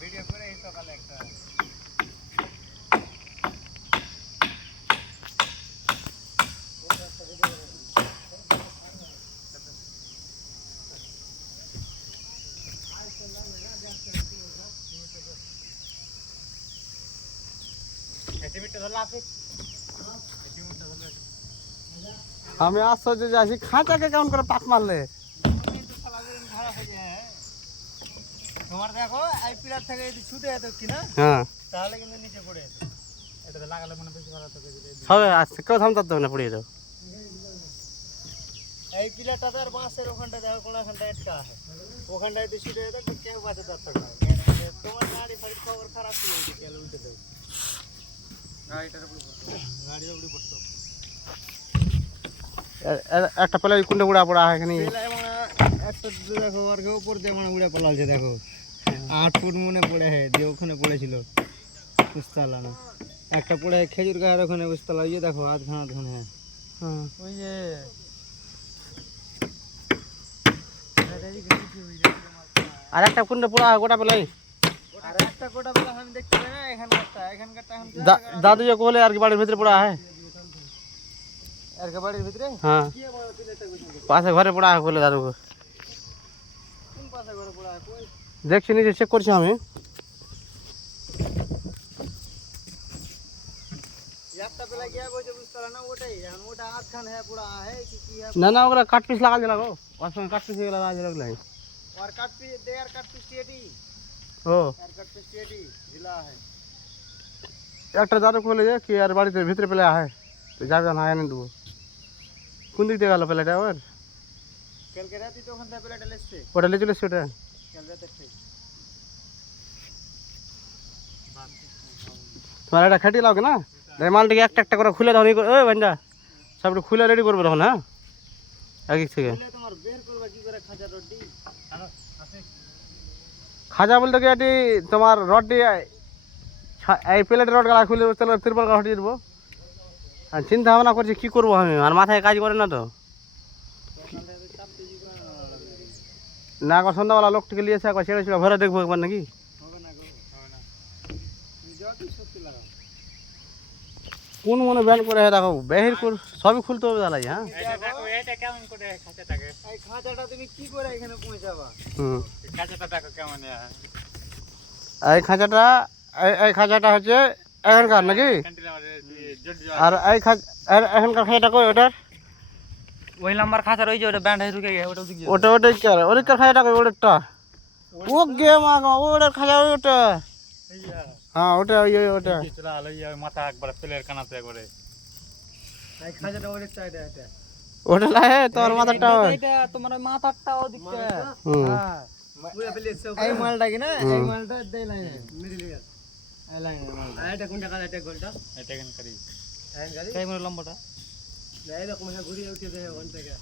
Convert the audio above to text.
Video করে এই সকালে একটা আমি আশ্চর্য যে আসি খাঁচাকে কেমন করে পাক মারলে। তোমার দেখো এই পিলার থেকে যদি ছুটে যেত কিনা হ্যাঁ তাহলে কিন্তু নিচে পড়ে যেত। এটাতে লাগালে মনে বেশি ভালো হতো। সবে আসছে, কেউ থামতে হবে না, পড়িয়ে যাও। এই পিলারটা তো আর বাঁশের ওখানটা দেখো কোনখানটা আটকা আছে, ওখানটায় যদি ছুটে যেত কেউ বাঁচাতে পারতো না। তোমার গাড়ি ফাড়ির খবর খারাপ ছিল, তেল উল্টে দেবে, গাড়িটার উপরে পড়তো, গাড়ির উপরে পড়তো। একটা পেলে কুন্ডে উড়া পড়া হয় এখানে। একটা দেখো আর কেউ উপর দিয়ে মানে উড়ে পালালছে দেখো, 8 ফুট মনে পড়ে হে দিয়ে ওখানে পড়েছিল বুঝতালা না। একটা পড়ে খেজুর গায়ের ওখানে বুঝতালা, ইয়ে দেখো আধখানা হ্যাঁ ওই যে আর একটা কুন্ডে পড়া গোটা পেলাই। আর একটা কোটা বেলা আমি দেখতে পাই না, এখানকারটা দাদু যে কোলে আর কি বাড়ির ভিতরে পড়া হয়, আর কে বাড়ির ভিতরে। হ্যাঁ পাশে ঘরে পড়া হয় কোলে দাদু। কোন পাশে ঘরে পড়া হয় কই দেখছি নিজে চেক করছি আমি। একটা বেলা গিয়া বসে বুঝতালা না, ওটাই এখন ওটা আধখান হ্যাঁ পড়া है কি কি है। না না ওগুলা কাট পিস লাগা দিলা গো, ওর সঙ্গে কাট পিস লাগা দিলা। और कट पीस दे यार, कट पीस टेडी ও यार, कट पीस टेडी जिला है। একটা দাদু কোলে যে কি আর বাড়িতে ভিতরে পেলে হয় তো যাবে না, এনে দেবো। কোন দিক দিয়ে গেল পেলেটা ওর? कल के राती तो खंदा पेला डलेस से ওটা লে চলে ওটা। कल रात से তোমার এটা খাটিয়ে লাও না, এই মালটাকে একটা একটা করে খুলে দাও। ওই বাঞ্জা সবটা খুলে রেডি করবে তখন। হ্যাঁ এক এক থেকে पहले तुम्हार बेर करबा की करे खाजा रोटी খাজা বলতে কি এটি তোমার রডটি এই প্লেটের রড গালা খুলে তাহলে তিরপল গালা হটিয়ে দেবো। আর চিন্তা ভাবনা করছি কী করবো আমি, আর মাথায় কাজ করে না তো। না একবার সন্ধ্যাবেলা লোকটিকে নিয়েছে, একবার ছেড়ে ছেড়ে ভরে দেখবো একবার নাকি। হবে না গো, হবে না, তুমি যাও কি সত্যি লাগাও। কোন মনে ব্যান করে দেখো বেহির সবই খুলতে হবে দালাই। হ্যাঁ এটা দেখো, এটা কেমন করে খাঁচাটাকে, এই খাঁচাটা তুমি কি করে এখানে পৌঁছাবা? হুম খাঁচাটা দেখো কেমন এই খাঁচাটা এই খাঁচাটা হচ্ছে এখানকার নাকি, আর এই এখানকার খাঁচাটা কই ওটার? ওই নাম্বার খাঁচার ওই যে ওটা ব্যান্ড হয়ে ঢুকে গেছে, ওটা দিক দিয়ে ওটাই কি আর ওদিককার খাঁচাটা কই? ওটারটা ও গে মা গো, ওটার খাঁচা ওটা। হ্যাঁ ওটা ওটা মাথা একবার প্লেয়ার কানাতে করে এই খাঁচাটা ওর চাইটা এটা ওটা লাগে তোমার মাথাটা। এটা তোমার মাথাটা ওদিকে। হুম হ্যাঁ এই মালটা কি না, এই মালটা দেই লাইনে মিডল ইয়ার এই লাইনে মালটা। এটা কোনটা কাজ, এটা গোলটা, এটা কেন করি এই গাড়ি কই মনে লম্বাটা এই রকম ঘুরিয়ে উঠে দেয় ওখান থেকে।